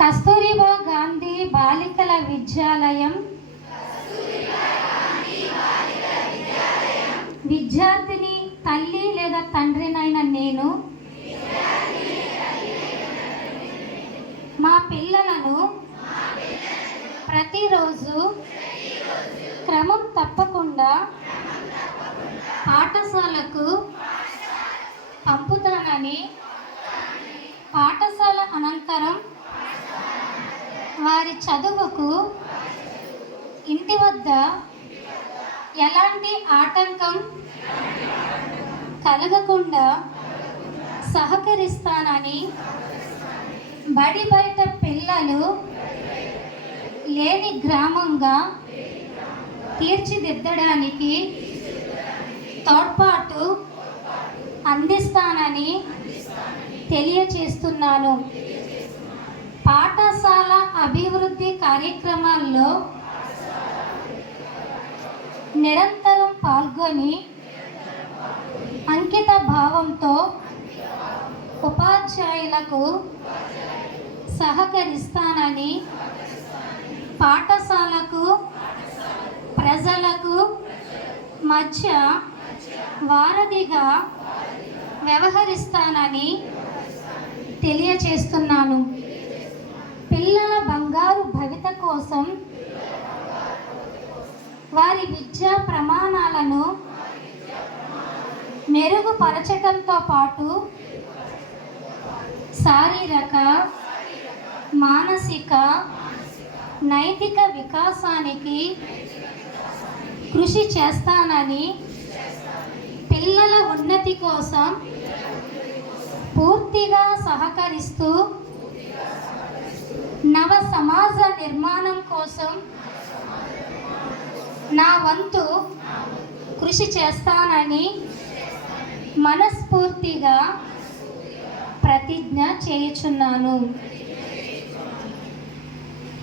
కస్తూరిబా గాంధీ బాలికల విద్యాలయం విద్యార్థిని తల్లి లేదా తండ్రినైన నేను మా పిల్లలను ప్రతిరోజు క్రమం తప్పకుండా పాఠశాలకు పంపుతానని, పాఠశాల అనంతరం వారి చదువుకు ఇంటి వద్ద ఎలాంటి ఆటంకం కలగకుండా సహకరిస్తానని, బడి బయట పిల్లలు లేని గ్రామంగా తీర్చిదిద్దడానికి తోడ్పాటు అందిస్తానని తెలియచేస్తున్నాను. పాఠశాల అభివృద్ధి కార్యక్రమాల్లో నిరంతరం పాల్గొని అంకిత భావంతో ఉపాధ్యాయులకు సహకరిస్తానని, పాఠశాలకు ప్రజలకు మధ్య వారధిగా వ్యవహరిస్తానని తెలియచేస్తున్నాను. పిల్లల బంగారు భవిత కోసం వారి విద్యా ప్రమాణాలను మెరుగుపరచడంతో పాటు శారీరక, మానసిక, నైతిక వికాసానికి కృషి చేస్తానని, పిల్లల ఉన్నతి కోసం పూర్తిగా సహకరిస్తూ నవ సమాజ నిర్మాణం కోసం నా వంతు కృషి చేస్తానని మనస్ఫూర్తిగా ప్రతిజ్ఞ చేయుచున్నాను.